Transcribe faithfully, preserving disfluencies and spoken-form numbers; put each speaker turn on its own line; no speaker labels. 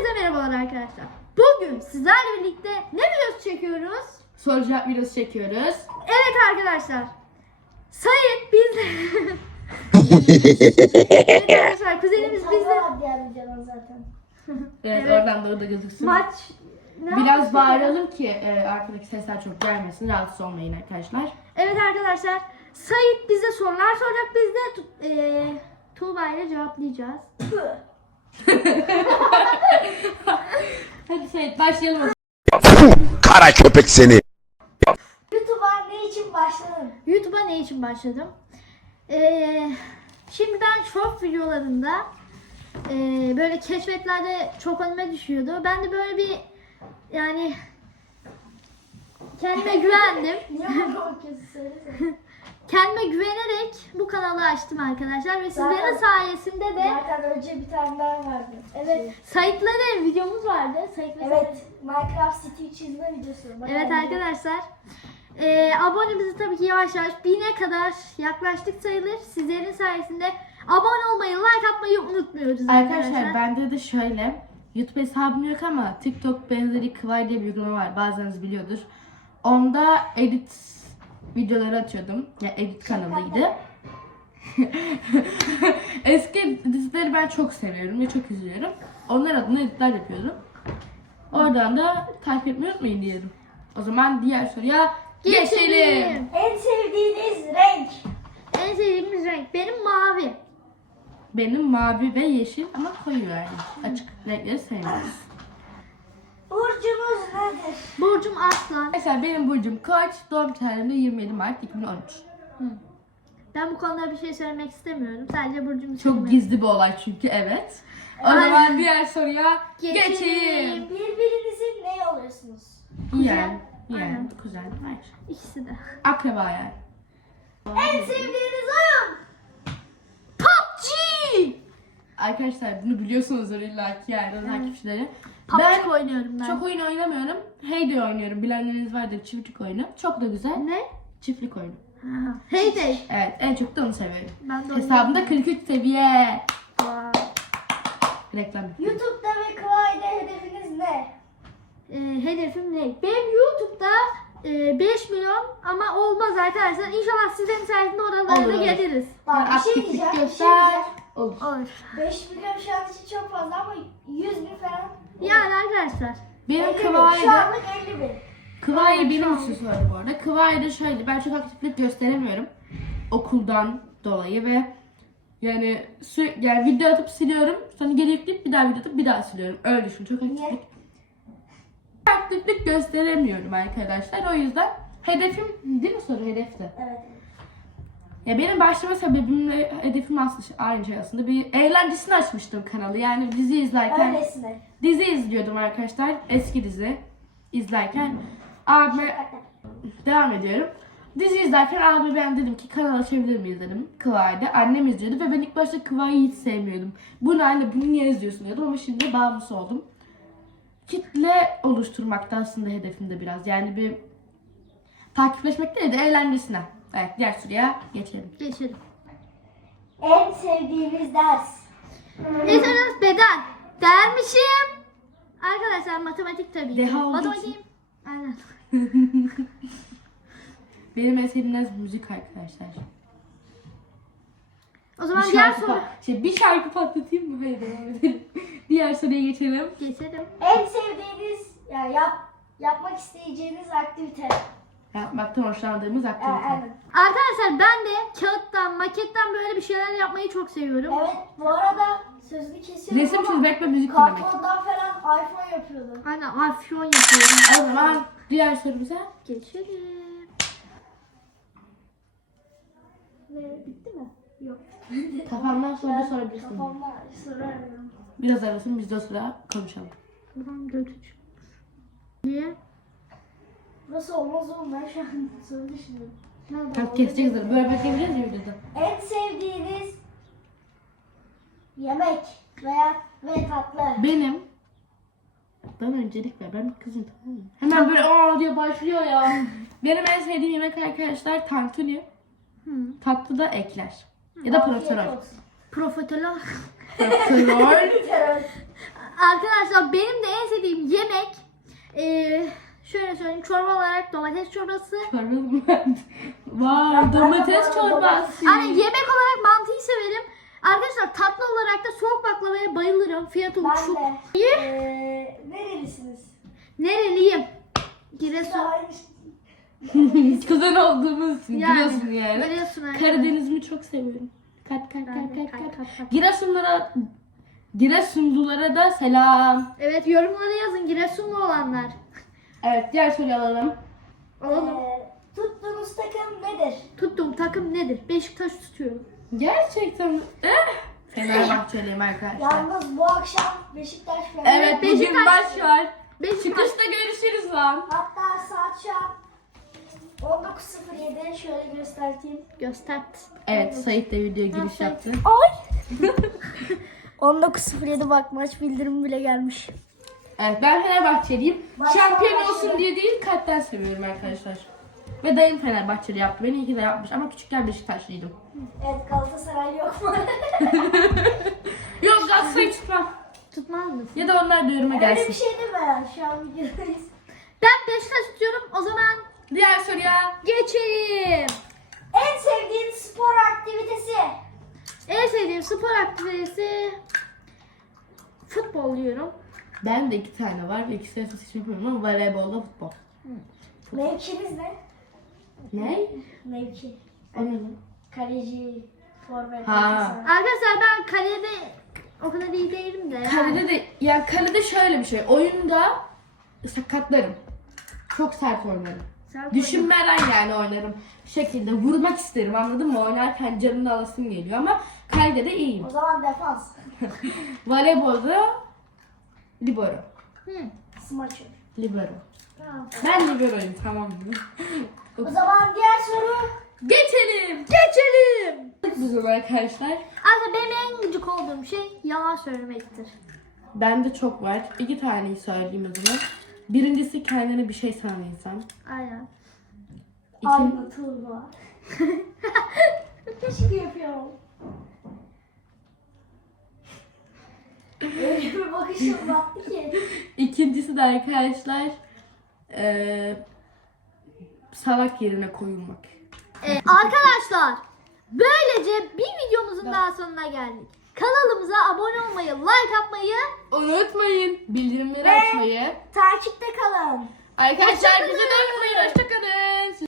Hepinize merhabalar arkadaşlar. Bugün sizlerle birlikte ne videosu çekiyoruz?
Soru cevap videosu çekiyoruz.
Evet arkadaşlar. Sayın biz Evet arkadaşlar kuzenimiz bizde
zaten.
Evet,
Evet.
oradan da orada gözüksün.
maç ne
Biraz
yapmıştık?
bağıralım ki e, arkadaki sesler çok gelmesin. Rahatsız olmayın arkadaşlar.
Evet arkadaşlar. Sayın bize sorular soracak, biz de tu- e, Tuğba ile cevaplayacağız.
Hadi Seyit başlayalım.
Kara köpek seni.
YouTube'a ne için başladın?
YouTube'a ne için başladım? Ee, şimdi ben short videolarında e, böyle keşfetlerde çok önüme düşüyordu. Ben de böyle bir yani kendime güvendim.
Niye bana bakıyorsun söylesene.
Kendime güvenerek bu kanalı açtım arkadaşlar ve sizlerin
Zaten-
sayesinde de
Zaten önce bir tane daha vardı. Evet.
Sayıtları videomuz vardı. Sayıt ve
Evet. Minecraft City çizme videosu. Bayağı
Evet
iyi.
arkadaşlar. Ee, abonemizi tabii ki yavaş yavaş bine kadar yaklaştık sayılır. Sizlerin sayesinde abone olmayı, like atmayı unutmuyoruz arkadaşlar.
Arkadaşlar bende de şöyle. YouTube hesabım yok ama TikTok benzeri Kıvay diye bir uygulama var. Bazılarınız biliyordur. Onda edit videoları atıyordum. Ya edit kanalıydı. Eski dizileri ben çok seviyorum ve çok izliyorum. Onlar adına editler yapıyordum. Oradan da takip etmeyi unutmayın diyelim. O zaman diğer soruya geçelim.
En sevdiğiniz renk?
En sevdiğimiz renk benim mavi.
Benim mavi ve yeşil ama koyu yani. Açık renkleri sevmiyoruz.
Burcunuz nedir?
Burcum Aslan.
Mesela benim burcum Koç, doğum tarihim de yirmi yedi Mart iki bin on üç.
Ben bu konuda bir şey söylemek istemiyorum. Sadece burcumu
Çok
söylemek.
gizli bir olay çünkü evet. O
Aynen.
zaman diğer soruya
Geçelim.
geçelim.
Birbirinizin ne oluyorsunuz?
Yeğen,
Aynen.
yeğen, kuzen, hayır.
İkisi de.
Akraba yani.
En sevdiğiniz oyun?
P U B G!
Arkadaşlar bunu biliyorsunuzdur illa ki yani takipçileri.
P U B G
Ben
oynuyorum ben.
çok oyun oynamıyorum. Heyday oynuyorum. Bilenleriniz vardır, çiftlik oyunu. Çok da güzel.
Ne?
Çiftlik oyunu.
Ha. Heyday.
Evet, en çok da onu seviyorum.
Ben de
Hesabımda kırk üç seviye.
Vay.
Reklam.
YouTube'da ve Kıvay'da hedefiniz ne?
Ee, hedefim ne? Benim YouTube'da e, beş milyon ama olmaz arkadaşlar. İnşallah sizlerin sayesinde oralara
Olur, olur.
geliriz.
Bak bir şey
Aktiflik
diyeceğim. Bir şey
göster.
diyeceğim.
Olur.
Olur.
beş milyon şu an için çok fazla ama yüz bin falan.
Yani arkadaşlar.
Benim
elli bin. Şu
Kıvay'da
anlık elli bin.
Kıvay'ı benim için söyledi bu arada. Kıvay'da şöyle, ben çok aktiflik gösteremiyorum. Okuldan dolayı ve yani sü- yani video atıp siliyorum. Sonra geri yükleyip bir daha video atıp bir daha siliyorum. Öyle düşün, çok aktiflik.
Niye?
Aktiflik gösteremiyorum arkadaşlar. O yüzden hedefim, değil mi soru hedefti?
Evet.
Ya benim başlama sebebimle hedefim aslında aynı şey aslında. Bir eğlencesini açmıştım kanalı. Yani dizi izlerken
Öylesine.
dizi izliyordum arkadaşlar. Eski dizi izlerken abime devam ediyorum. Dizi izlerken abi ben dedim ki kanal açabilir miyiz dedim Kıvay'da. Annem izliyordu ve ben ilk başta Kıvay'ı hiç sevmiyordum. Bunu anne bunu niye izliyorsun diyordum ama şimdi bağımlısı oldum. Kitle oluşturmakta aslında hedefim de biraz. Yani bir takipleşmek değil de eğlencesine. Evet, diğer soruya geçelim.
Geçelim.
En sevdiğiniz ders?
Mesela beden. Dermişim. Arkadaşlar matematik tabii ki.
Deha olduğu
Matematiğim. Aynen.
Benim en sevdiğim ders müzik arkadaşlar.
O zaman
Bir
diğer
şarkı,
soru.
pa- şey, bir şarkı patlatayım mı? Hayır, devam edelim. Diğer soruya geçelim.
Geçelim.
En sevdiğiniz, ya yap, yapmak isteyeceğiniz aktivite?
Yapmaktan hoşlandığımız
Ee,
aktivite.
evet.
Arkadaşlar ben de kağıttan, maketten böyle bir şeyler yapmayı çok seviyorum.
Evet, bu arada sözünü kesiyorum
Resim
ama
çizmek ve müzik dinlemek.
kartondan falan iPhone yapıyordu.
Aynen afyon yapıyorum.
O zaman diğer sorumuza.
Geçelim.
Ve bitti mi? Yok.
Kafamdan soru sorabilirsin.
Kafamda sorarım.
Biraz arasın, biz de o sıra konuşalım.
Buradan dört üç. Niye?
Burası olmaz oğlum, ben şu an soru düşünüyorum.
Tamam, keseceğiz. Böyle bekleyebiliriz ya videoda.
En sevdiğiniz yemek veya ve tatlı?
Benim bana öncelik ver. Ben bir kızım, tamam mı? Hemen böyle aa diye başlıyor ya. Benim en sevdiğim yemek arkadaşlar tantuni.
Hı.
Tatlı da ekler. Ya da
Afiyet
profiterol.
olsun.
Profiterol.
Profiterol.
Profiterol.
Arkadaşlar benim de en sevdiğim yemek eee, şöyle söyleyeyim, çorba olarak domates çorbası.
Vay, domates çorbası.
Hani yemek olarak mantıyı severim. Arkadaşlar tatlı olarak da soğuk baklavaya bayılırım. Fiyatı
Ben
uçuk.
de. Ee, nerelisiniz?
Nereliyim? Giresun.
Aynı.
Kuzen olduğumuz için
Yani,
Giresun yani.
Giresun aynen.
Karadeniz'imi çok seviyorum. Kat kat
Ben
kat
de
kat
kat
kat.
kat kat.
Giresunlara Giresunlulara da selam.
Evet, yorumlara yazın Giresunlu olanlar.
Evet, diğer soruyu alalım.
Alalım.
Ee, tuttuğunuz takım nedir?
Tuttuğum takım nedir? Beşiktaş tutuyorum.
Gerçekten eh, Fenerbahçeliyim arkadaşlar.
Yalnız bu akşam Beşiktaş Fener.
Evet, bugün
Beşiktaş-
maç var.
Beşiktaş.
Çıkışta görüşürüz lan.
Hatta saat şu an on dokuz sıfır yedi. Şöyle göstereyim.
Göster.
Evet, Sait de videoya giriş
Sait.
yaptı.
on dokuz sıfır yedi bak maç bildirimi bile gelmiş.
Evet, ben Fenerbahçeliyim.
Başla,
Şampiyon
başla.
olsun diye değil, kalpten seviyorum arkadaşlar. Ve dayım Fenerbahçeli yaptı. Beni iyi ki de yapmış ama küçükken Beşiktaşlıydım.
Evet Galatasaray yok mu?
Yok, Galatasaray'ı tutmam.
Tutmaz mısın?
Ya da onlar da yoruma
Öyle bir
gelsin.
şey değil mi? Şu an videodayız.
Ben Beşiktaş tutuyorum. O zaman
Diğer soruya.
geçelim.
En sevdiğin spor aktivitesi?
En sevdiğim spor aktivitesi futbol diyorum.
Ben de iki tane var ve ikisi arasında seçim yapıyorum ama voleybolda futbol.
Mevkiniz ne?
Ne?
Mevki.
O ne lan?
Kaleci, forvet,
Ha.
orta saha.
Arkadaşlar ben kalede o kadar iyi değilim de. yani.
Kalede de, yani kalede şöyle bir şey. Oyunda sakatlarım. Çok sert oynarım.
Sen
Düşünmeden yani oynarım. Bir şekilde vurmak isterim, anladın mı? Oynarken canını alasım geliyor ama kalede de iyiyim.
O zaman defans.
Voleybolda libero.
Hı.
Smaçör.
Libero.
Tamam.
Ben liberoyum, tamam mı?
O zaman diğer soru.
Geçelim.
Geçelim.
Biz ona arkadaşlar.
Aslında benim en gıcık olduğum şey yalan söylemektir.
Bende çok var. İki taneyi söyleyeyim o zaman. Birincisi kendine bir şey sanan insan.
Aynen.
İkin...
Aynı Tuğba. Teşekkür yapıyorum. Öyle bir bakışım baktı ki.
İkincisi de arkadaşlar eee salak yerine koyulmak.
Evet, arkadaşlar böylece bir videomuzun daha sonuna geldik. Kanalımıza abone olmayı, like atmayı,
Unutmayın bildirimleri
Ve-
açmayı.
Takipte kalın.
Arkadaşlar
Hoşçakalın.
bizi de unutmayın. Hoşçakalın.